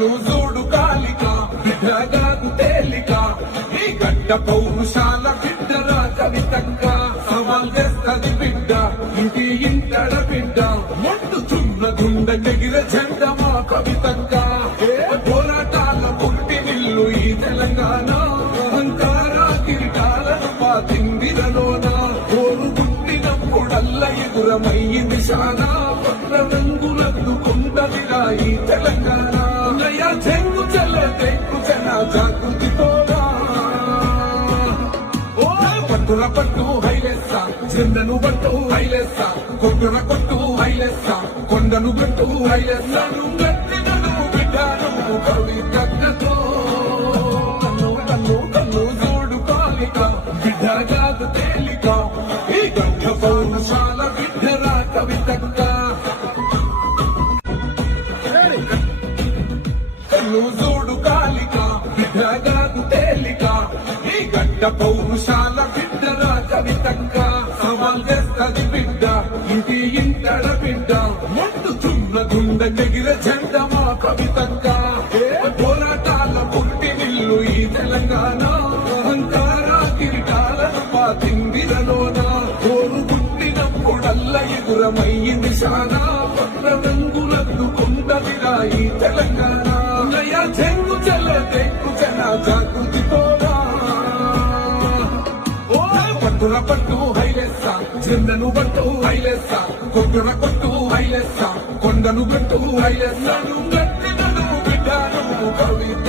కన్ను చూడు కాలిక బిడ్డగాదు తేలిక ఈ గడ్డ పౌరుషాల బిడ్డరా కవితక్క సవాల్ చేస్తది బిడ్డ ఇంటి ఇంటడ బిడ్డ మొట్టుచున్న గుండె ఎగిర జెండ మా కవితక్క పోరాటాల పుట్టి నిల్లు ఈ తెలంగాణ అహంకార కిరీటాలను పాతిందిరలోన కోరు పుట్టినప్పుడల్ల ఎదురమయ్యింది శానా రంగులందుకుంటదిరా ఈ తెలంగాణ చెంగు చెల్ల తెక్కు జన జాగృతితోరా పట్టుల పట్టు హైలెస్స జెండను పట్టు హైలెస్స కొట్టున కొట్టు హైలెస్స కొండను పట్టు హైలెస్స గట్టినను బిడ్డను కవితక్కతో కన్ను కన్ను కన్ను చూడు కాలిక బిడ్డగాదు తేలిక ఈ గడ్డ పౌరుషాల బిడ్డరా కవితక్క కన్ను చూడు కాలిక బిడ్డగాదు తేలిక ఈ గడ్డ పౌరుషాల బిడ్డరా కవితక్క సవాల్ చేస్తది బిడ్డ ఇంటి ఇంటడ బిడ్డ మొట్టుచున్న గుండె ఎగిర జెండ మా కవితక్క పోరాటాల పుట్టి నిల్లు ఈ తెలంగాణ అహంకార కిరీటాలను పాతిందిరలోన కోరు పుట్టినప్పుడల్ల ఎదురమయ్యింది శానా రంగులందుకుంటదిరా ఈ తెలంగాణ చెంగు చెల్ల తెక్కు జన జాగృతితోరా పట్టుల పట్టు హైలెస్స జెండను పట్టు హైలెస్స కొట్టున కొట్టు హైలెస్స కొండను పట్టు హైలెస్స గట్టినను బిడ్డను కవిత